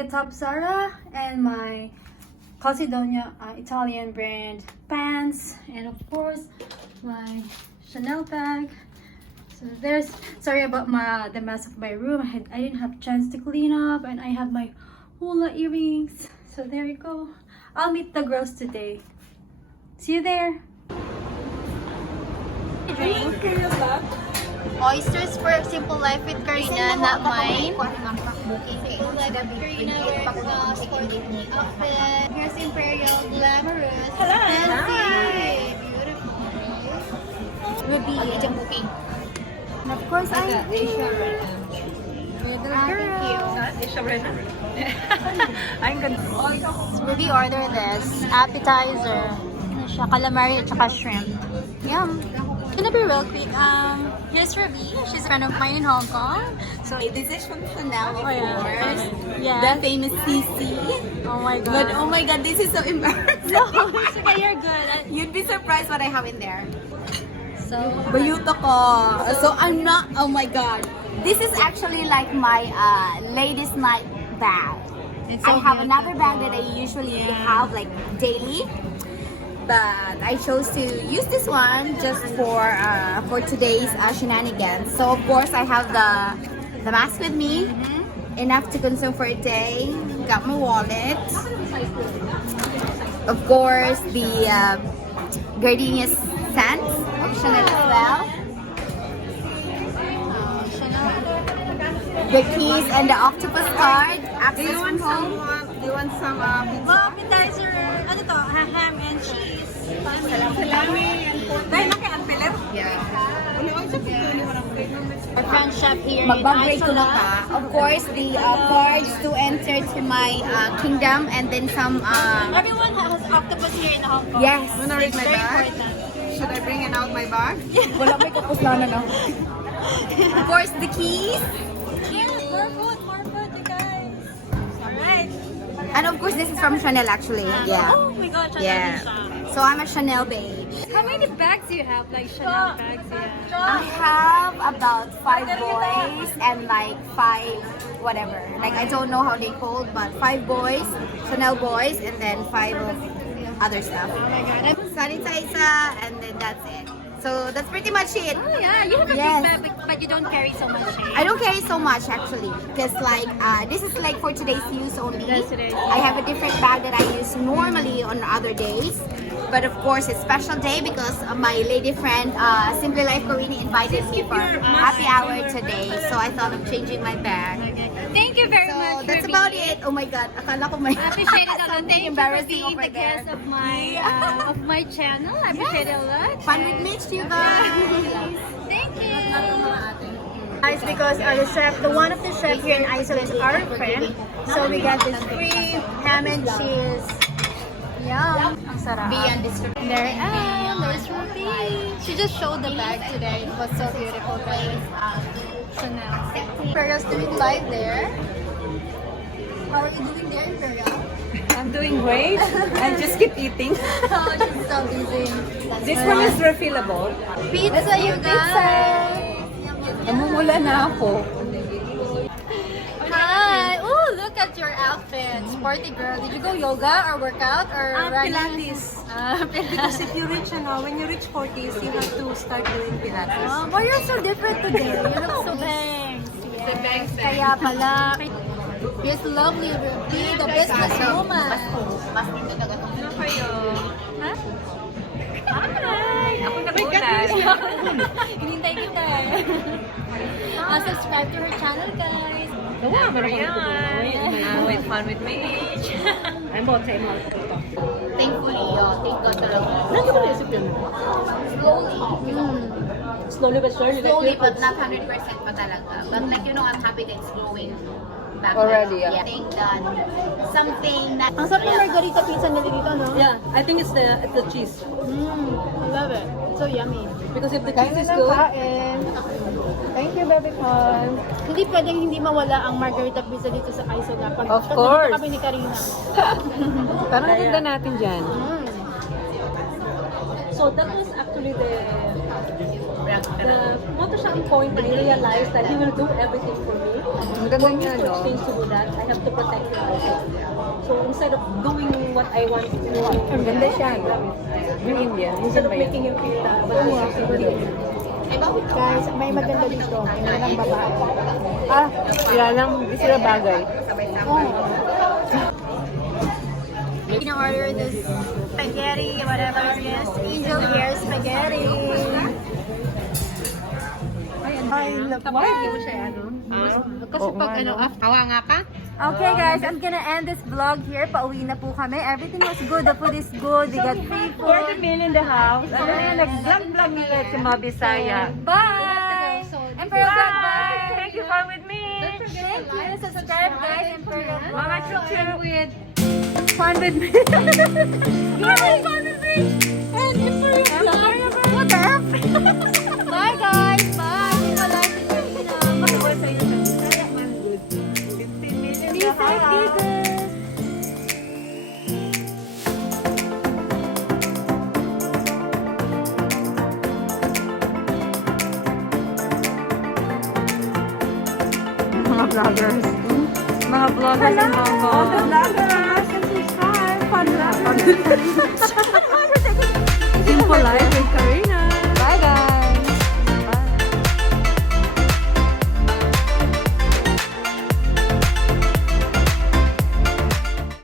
the top Zara and my Calcedonia Italian brand pants, and of course my Chanel bag. So there's, sorry about the mess of my room. I didn't have a chance to clean up, and I have my hula earrings. So there you go. I'll meet the girls today. See you there. Drink. Oysters for Simple Life with Karina, not mine. Simple Life with Karina wearing sporty outfit. Here's Imperial, glamorous, fancy, beautiful. Ruby, yung booking. And of course, I'm here. I'm gonna. Ruby ordered this appetizer. Ano siya? Calamari at saka shrimp. Yum. Gonna be real quick. Here's Ruby. She's a friend of mine in Hong Kong. So This is from Chanel, of yeah. course. Yeah. The famous CC. Oh my god. But oh my god, this is so embarrassing. No, it's okay. You're good. You'd be surprised what I have in there. So Bayuto ko. So I'm not, oh my god. This is actually like my ladies' night bag. it's I so have beautiful. another bag that I usually have like daily. But I chose to use this one just for today's shenanigans. So of course I have the mask with me, enough to consume for a day. Got my wallet. Of course the gardenia scents of Chanel as well. The keys and the octopus card. Access from home. Do you want some appetizer. Ano to? Ham and cheese. salami and pork? Dahil naki-unpilip? Our friend chef here in Mag-upgrade ko na Isola. ka. Of course, the cards to enter to my kingdom, and then some Everyone has octopus here in Hong Kong. yes. Wanna read my Very bag? important. Should I bring it out my bag? Wala may kapuslanan na. Of course, the keys. More food, you guys. Alright. And of course, this is from Chanel actually. Yeah. Oh my god, Chanel Yeah. siya. So I'm a Chanel babe. How many bags do you have? Like Chanel bags? Yeah. I have about 5 boys and like 5 whatever. Like I don't know how they called, but 5 boys, Chanel boys, and then 5 of other stuff. Oh my god. Sanitizer, and then that's it. So that's pretty much it. Oh yeah, you have a Yes. big bag, but you don't carry so much. I don't carry so much actually, because like this is like for today's use only. That's today's. I have a different bag that I use normally on other days, but of course it's special day because my lady friend Simply Life Karina invited me for happy hour today, so I thought of changing my bag. Okay. Thank you very So much. that's Ruby. about it. Oh my god, akala ko may I appreciate it a lot. something Thank you for embarrassing being over the there. guest of my channel. I appreciate it a lot. Fun with Mitch, you guys. Thank you. Guys, because the chef, one of the chef here in Isola is our friend, so we got this free ham and cheese. Yum. Ang sarap. Beyond this. There I am. There's Ruby. She just showed the bag today. It was so beautiful, guys. Chanel. Imperial's doing live there. How are you doing there, Imperial? I'm doing great. I just keep eating. Oh, she's so busy. This one is refillable. Pizza, you guys! Namumula na ako. Hi! Oh, look at your outfit. Sporty girl. Did you go yoga or workout or running? Pilates. Pilates. Because if you reach, when you reach 40s, you have to start doing Pilates. Oh, why you're so different today? You look so bang. Yes, kaya pala. This lovely Ruby, the business woman. Ano kayo? Huh? Hi! Ako nagulat. Hinintay kita eh. Subscribe to her channel, guys. With fun with Mitch. Thankfully, thank God talaga. Slowly. Slowly, but not 100% pa talaga. But like, I'm happy that it's growing back Already, now. yeah. Thank God. Something that... Ang sarap ng margarita pizza nila dito, no? Yeah, I think it's the cheese. I love it. So yummy. Because if the cheese is good, Thank you, baby con. Hindi pwedeng hindi mawala ang margarita pizza dito sa Isola. Pag Of course. kami ni Karina. parang ganda natin dyan. Mm. So that was actually the pumunta siya ang point na I-realize that he will do everything for me. Maganda For me niya, to no? change to do that, I have to protect him also. So instead of doing what I want to do, Ang ganda siya, no? Yung Indian. instead of making him feel but Guys, may maganda dito. May lang babae. Ah, yan lang. Di sila bagay. You can order this spaghetti, whatever it is. Angel hair spaghetti. Kasi pag ano, hawa nga ka? Okay guys, I'm gonna end this vlog here. Pauwi na po kami. Everything was good. The food is good. We got free food. in the house. Ano yan, nag-vlog nila sa mga Bisaya. Bye! Imperial Vlog, bye! Thank you for with me. Thank you. Subscribe guys. Imperial Vlog. Mga chuchu. Fun with me. Yay! Fun with me! And Imperial Vlog. What the F? Bye guys! Bye! Hindi ko like it. Be safe, be good. Mga vloggers. Mga vloggers in Hong Kong. Vloggers, subscribe. Fun vlog.